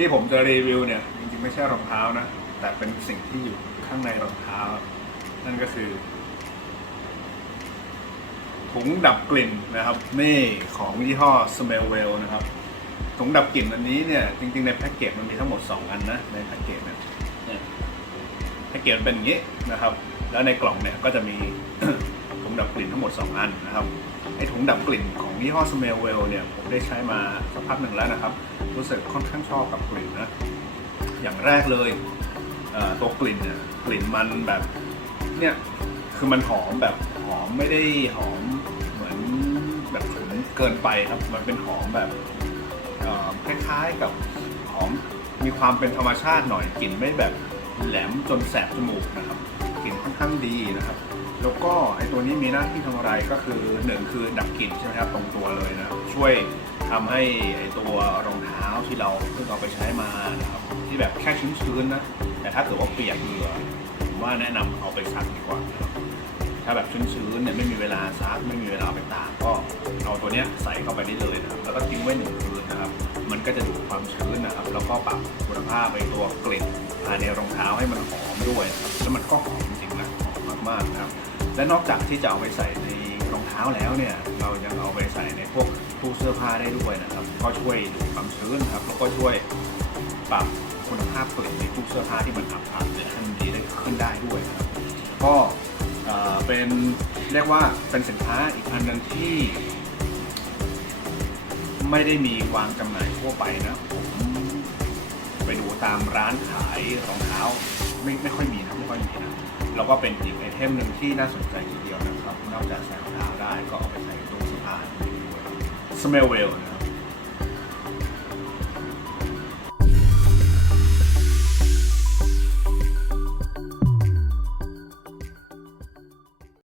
ที่ผมจะรีวิวเนี่ย จริงๆไม่ใช่รองเท้านะ แต่เป็นสิ่งที่อยู่ข้างในรองเท้า นั่นก็คือ ถุงดับกลิ่นนะครับ นี่ของยี่ห้อ Smellwell นะครับ ถุงดับกลิ่นอันนี้เนี่ย จริงๆในแพ็กเกจมันมีทั้งหมด 2 อันนะ ในแพ็กเกจเนี่ยแพ็กเกจมันเป็นอย่างนี้นะครับ แล้วในกล่องเนี่ยก็จะมี ดับกลิ่นทั้งหมด 2 อันนะครับไอถุงดับกลิ่นของยี่ห้อ Smellwell เนี่ยผมได้ใช้มาสักพักหนึ่งแล้วนะครับ รู้สึกค่อนข้างชอบกับกลิ่นนะอย่างแรกเลยตัวกลิ่นเนี่ยกลิ่นมันแบบเนี่ยคือมันหอมแบบหอมไม่ได้หอมเหมือนแบบถึงเกินไปครับ มันเป็นหอมแบบคล้ายๆกับหอมมีความเป็นธรรมชาติหน่อยกลิ่นไม่แบบแหลมจนแสบจมูกนะครับกลิ่นค่อนข้างดีนะครับ ตัวนี้มีหน้าที่ทำอะไรก็คือหนึ่งคือดับกลิ่นใช่ไหมครับตรงตัวเลยนะช่วยทำให้ไอตัวรองเท้าที่เราเพิ่งเอาไปใช้มานะครับที่แบบแค่ชื้นๆนะแต่ถ้าเกิดว่าเปียกเหงื่อผมว่าแนะนำเอาไปซักดีกว่า ถ้าแบบชื้นๆเนี่ยไม่มีเวลาซักไม่มีเวลาไปตากก็เอาตัวเนี้ยใส่เข้าไปได้เลยนะครับแล้วก็ทิ้งไว้หนึ่งคืนนะครับมันก็จะดูดความชื้นนะครับแล้วก็ปรับคุณภาพไปตัวกลิ่นภายในรองเท้าให้มันหอมด้วยนะแล้วมันก็หอมจริงๆนะหอมมากๆนะครับ และนอกจากที่จะเอาไปใส่ในรองเท้าแล้วเนี่ยเรายังเอาไปใส่ในพวกตู้เสื้อผ้าได้ด้วยนะครับ ก็ช่วยดูดความชื้นครับแล้วก็ช่วยปรับคุณภาพกลิ่นในตู้เสื้อผ้าที่มันอับๆเนี่ยให้มันดีได้ขึ้นได้ด้วยนะครับก็เอ่อเป็นเรียกว่าเป็นสินค้าอีกอันหนึ่งที่ ไม่ได้มีวางจำหน่ายทั่วไปนะผมไปดูตามร้านขายรองเท้า ไม่ไม่ค่อยมีนะไม่ค่อยมีนะแล้วก็เป็นอีกไอเทมหนึ่งที่น่าสนใจทีเดียวนะครับ นอกจากใส่รองเท้าได้ก็เอาไปใส่ตู้เสื้อผ้า Smellwell นะ